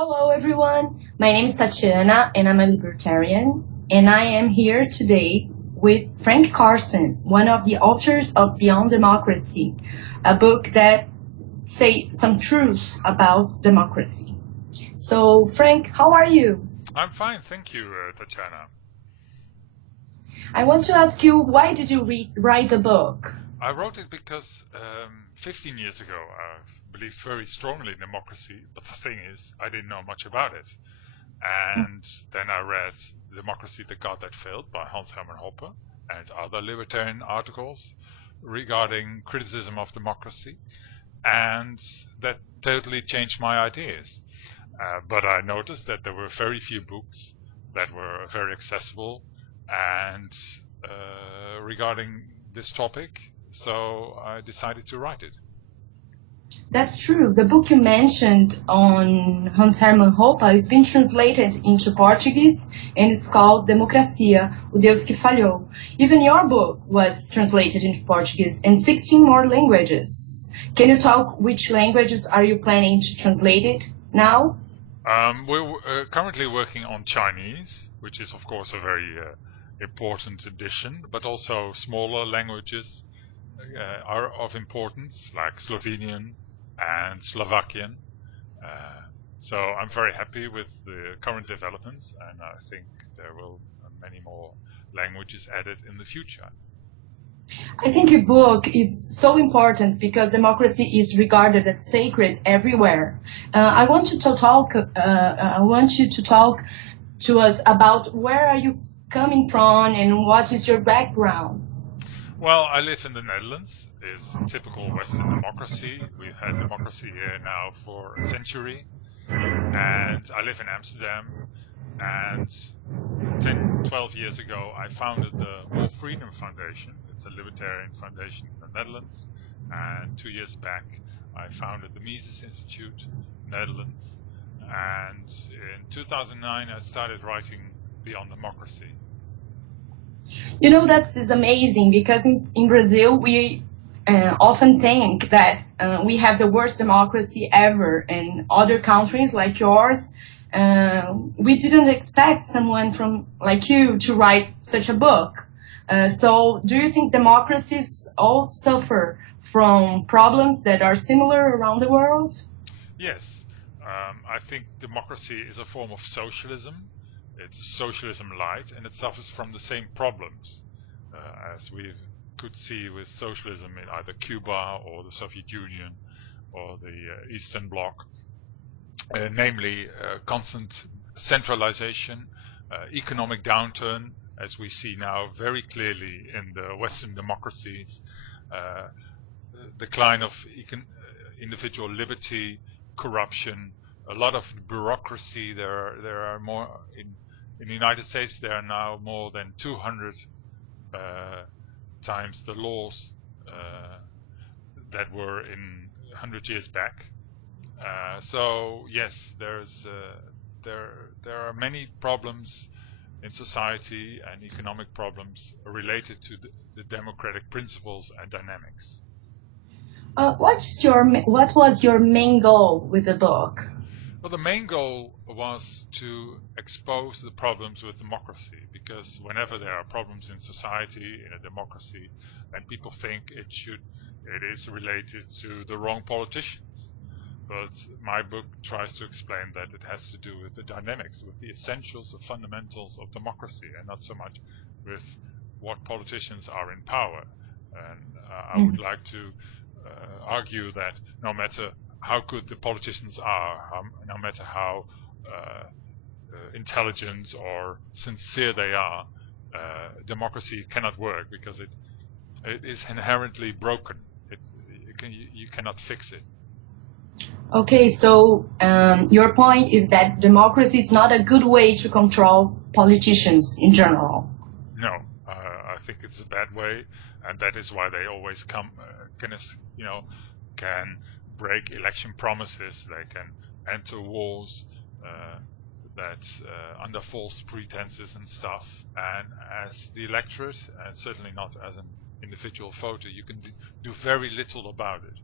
Hello, everyone. My name is Tatiana, and I'm a libertarian. And I am here today with Frank Karsten, one of the authors of Beyond Democracy, a book that say some truths about democracy. So, Frank, how are you? I'm fine, thank you, Tatiana. I want to ask you, why did you write the book? I wrote it because 15 years ago I believed very strongly in democracy, but the thing is, I didn't know much about it. And then I read Democracy, the God That Failed by Hans Hermann Hoppe and other libertarian articles regarding criticism of democracy, and that totally changed my ideas. But I noticed that there were very few books that were very accessible and regarding this topic, so I decided to write it. That's true. The book you mentioned on Hans Hermann Hoppe has been translated into Portuguese, and it's called Democracia, O Deus que Falhou. Even your book was translated into Portuguese and 16 more languages. Can you talk which languages are you planning to translate it now? We're currently working on Chinese, which is of course a very important addition, but also smaller languages are of importance, like Slovenian and Slovakian. So I'm very happy with the current developments, and I think there will be many more languages added in the future. I think your book is so important because democracy is regarded as sacred everywhere. I want you to talk to us about where are you coming from and what is your background. Well, I live in the Netherlands. It's typical Western democracy. We've had democracy here now for a century. And I live in Amsterdam. And 10, 12 years ago, I founded the More Freedom Foundation. It's a libertarian foundation in the Netherlands. And 2 years back, I founded the Mises Institute, Netherlands. And in 2009, I started writing Beyond Democracy. You know, that is amazing because in Brazil, we often think that we have the worst democracy ever. And other countries like yours, we didn't expect someone like you to write such a book. So do you think democracies all suffer from problems that are similar around the world? Yes. I think democracy is a form of socialism. It's socialism light, and it suffers from the same problems as we could see with socialism in either Cuba or the Soviet Union or the Eastern Bloc, namely constant centralization, economic downturn, as we see now very clearly in the Western democracies, decline of individual liberty, corruption, a lot of bureaucracy. There are more in the United States. There are now more than 200 times the laws that were in 100 years back. So yes, there are many problems in society and economic problems related to the democratic principles and dynamics. What was your main goal with the book? Well, the main goal was to expose the problems with democracy, because whenever there are problems in society, in a democracy, then people think it is related to the wrong politicians. But my book tries to explain that it has to do with the dynamics, with the essentials, the fundamentals of democracy, and not so much with what politicians are in power. And I would like to argue that no matter how good the politicians are, no matter how intelligent or sincere they are, democracy cannot work because it is inherently broken. You cannot fix it. Okay, so your point is that democracy is not a good way to control politicians in general. No, I think it's a bad way, and that is why they always can break election promises. They can enter wars under false pretenses and stuff. And as the electorate, and certainly not as an individual voter, you can do very little about it.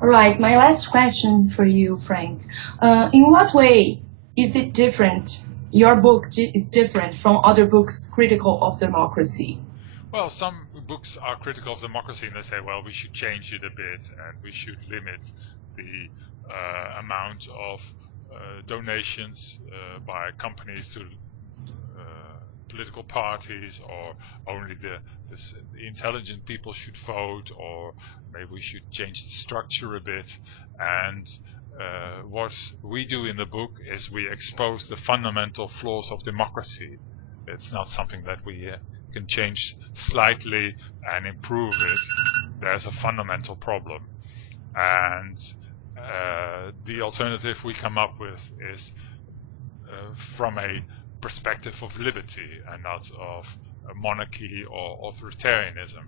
All right, my last question for you, Frank. In what way is it different? Your book is different from other books critical of democracy. Well, some books are critical of democracy and they say, well, we should change it a bit and we should limit the amount of donations by companies to political parties, or only the intelligent people should vote, or maybe we should change the structure a bit. And what we do in the book is we expose the fundamental flaws of democracy. It's not something that we can change slightly and improve it. There's a fundamental problem. And the alternative we come up with is from a perspective of liberty and not of a monarchy or authoritarianism.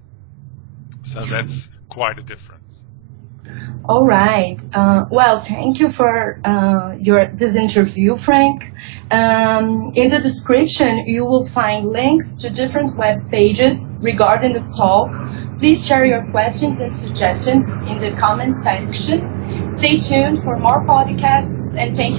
So that's quite a difference. All right. Well, thank you for this interview, Frank. In the description, you will find links to different web pages regarding this talk. Please share your questions and suggestions in the comment section. Stay tuned for more podcasts, and thank you